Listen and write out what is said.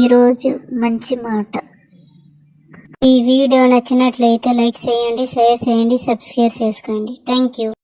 ఈరోజు మంచి మాట. ఈ వీడియో నచ్చినట్లయితే లైక్ చేయండి, షేర్ చేయండి, సబ్స్క్రైబ్ చేసుకోండి. Thank you.